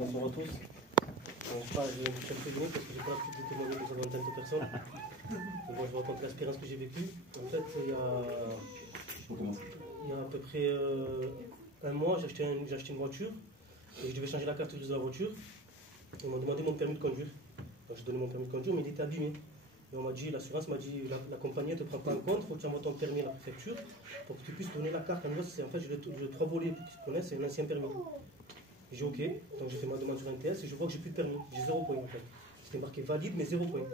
Bonsoir à tous. J'ai une quelques minutes parce que j'ai pas l'habitude de témoigner devant une vingtaine de personnes. Donc, bon, je vais raconter l'expérience que j'ai vécue. En fait, il y a à peu près un mois, j'ai acheté une voiture et je devais changer la carte grise de la voiture. Ils m'ont demandé mon permis de conduire. Donc j'ai donné mon permis de conduire, mais il était abîmé. Et on m'a dit, l'assurance m'a dit, la compagnie ne te prend pas en compte, il faut que tu envoies ton permis à la préfecture pour que tu puisses tourner la carte. En fait, j'ai le 3 volets qui se connaissent, c'est un ancien permis. J'ai OK, donc j'ai fait ma demande sur NTS et je vois que j'ai plus de permis, j'ai 0 point en fait. C'était marqué valide mais 0 point.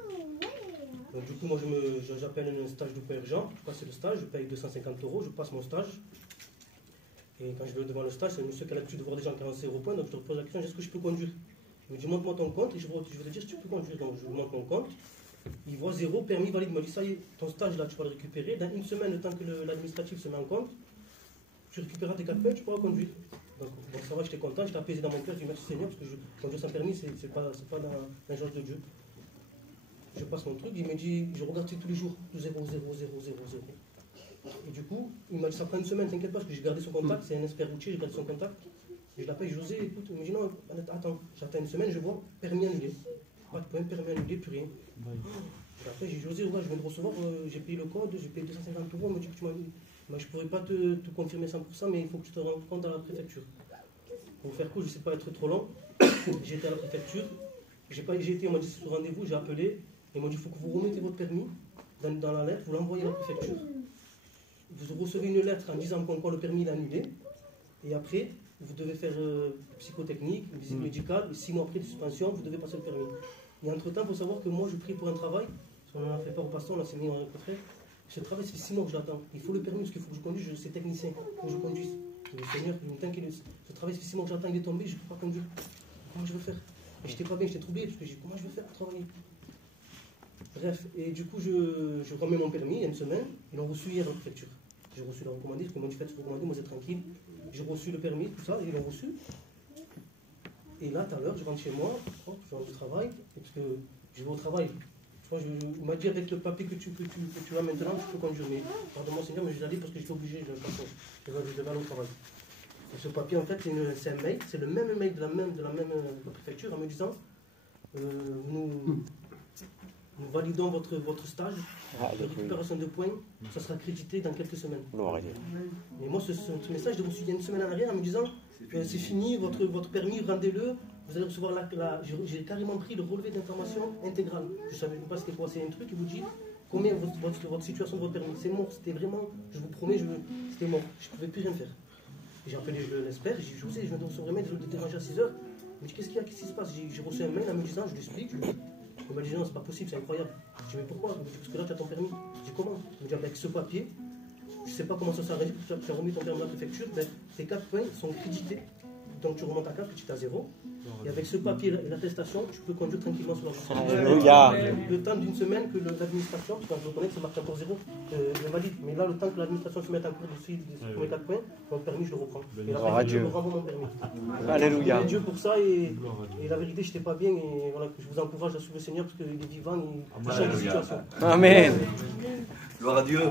Donc du coup moi j'appelle un stage de point urgent, je passe le stage, je paye 250 €, je passe mon stage. Et quand je vais devant le stage, c'est un monsieur qui a l'habitude de voir des gens qui ont 0 point, donc je leur pose la question, est-ce que je peux conduire? Il me dit montre-moi ton compte et je vais te dire si tu peux conduire. Donc je lui montre mon compte, il voit 0, permis valide, il me dit ça y est, ton stage là tu vas le récupérer, dans une semaine le temps que l'administratif se met en compte, tu récupéreras tes 4 points, tu pourras conduire. Donc bon, ça va, j'étais content, j'étais apaisé dans mon cœur, je dis merci Seigneur, parce que conduire sans permis, c'est pas dans l'agence de Dieu. Je passe mon truc, il me dit, je regarde tous les jours, 0, 0, 0, 0, 0. Et du coup, il m'a dit ça prend une semaine, t'inquiète pas, parce que j'ai gardé son contact, c'est un expert routier, j'ai gardé son contact. Et je l'appelle, José, écoute, il me dit non, attends, j'attends une semaine, je vois, permis annulé. Pas de point, permis annulé, plus rien. Je l'appelle, j'ai dit José, ouais, je viens de recevoir, j'ai payé le code, j'ai payé 250 €, il me dit que tu m'as dit. Moi, je ne pourrais pas te confirmer 100%, mais il faut que tu te rendes compte à la préfecture. Pour faire court, je ne sais pas être trop long. J'ai été à la préfecture. On m'a dit c'est ce rendez-vous, j'ai appelé. Ils m'ont dit il faut que vous remettez votre permis dans la lettre, vous l'envoyez à la préfecture. Vous recevez une lettre en disant pourquoi le permis est annulé. Et après, vous devez faire psychotechnique, une visite médicale, et 6 mois après de suspension, vous devez passer le permis. Et entre-temps, il faut savoir que moi, je prie pour un travail. On en a fait peur au pasteur, on s'est mis en retrait. Ce travail, c'est 6 mois que je l'attends. Il faut le permis, parce qu'il faut que je conduise, c'est technicien, il faut que je conduise. Le Seigneur, il me t'inquiète. Ce travail, c'est 6 mois que j'attends, il est tombé, je ne peux pas conduire. Comment je veux faire? Et j'étais pas bien, j'étais troublé, parce que j'ai dit, comment je veux faire pour travailler? Bref, et du coup, je remets mon permis il y a une semaine, ils l'ont reçu hier à la préfecture. J'ai reçu la recommandée, parce qu'ils m'ont dit, faites recommander, moi c'est tranquille. J'ai reçu le permis, tout ça, et ils l'ont reçu. Et là, tout à l'heure, je rentre chez moi, je rentre du travail, parce que je vais au travail. Il m'a dit avec le papier que tu as maintenant, tu peux conduire. Mais pardon, Seigneur, mais je l'ai dit parce que j'étais obligé, je devais aller au travail. Et ce papier, en fait, c'est un mail, c'est le même mail de la même préfecture en me disant nous validons votre stage de récupération de points, ça sera crédité dans quelques semaines. Mais moi, ce message, je l'ai reçu il y a une semaine en arrière en me disant c'est fini, votre permis, rendez-le. Vous allez recevoir j'ai carrément pris le relevé d'information intégral. Je ne savais pas c'était quoi, c'est un truc qui vous dit combien votre situation de votre permis. C'est mort, c'était vraiment, je vous promets, c'était mort. Je ne pouvais plus rien faire. J'ai appelé l'expert, j'ai dit José, je viens de recevoir un mail, désolé de déranger à 6 h. Il me dit qu'est-ce qu'il y a, qu'est-ce qui se passe? J'ai reçu un mail en me disant, je lui explique. Il m'a dit non, c'est pas possible, c'est incroyable. Je dis mais pourquoi? Il me dit parce que là tu as ton permis. Je dis comment? Il me dit avec ce papier, je ne sais pas comment ça s'est arrêté, tu as remis ton permis à la préfecture, mais tes 4 points sont crédités. Donc tu remontes à 4, tu es à 0. Et avec ce papier et l'attestation, tu peux conduire tranquillement sur la route. Le temps d'une semaine que l'administration, quand je reconnais que ça marque encore 0, je valide. Mais là, le temps que l'administration se mette en cours de mes 4 points, mon permis, je le reprends. Et là, je me renvoie mon permis. Alléluia. Dieu pour ça. Et la vérité, je n'étais pas bien. Et voilà, je vous encourage à suivre le Seigneur parce qu'il est vivant. Il change de situation. Amen. Gloire à Dieu.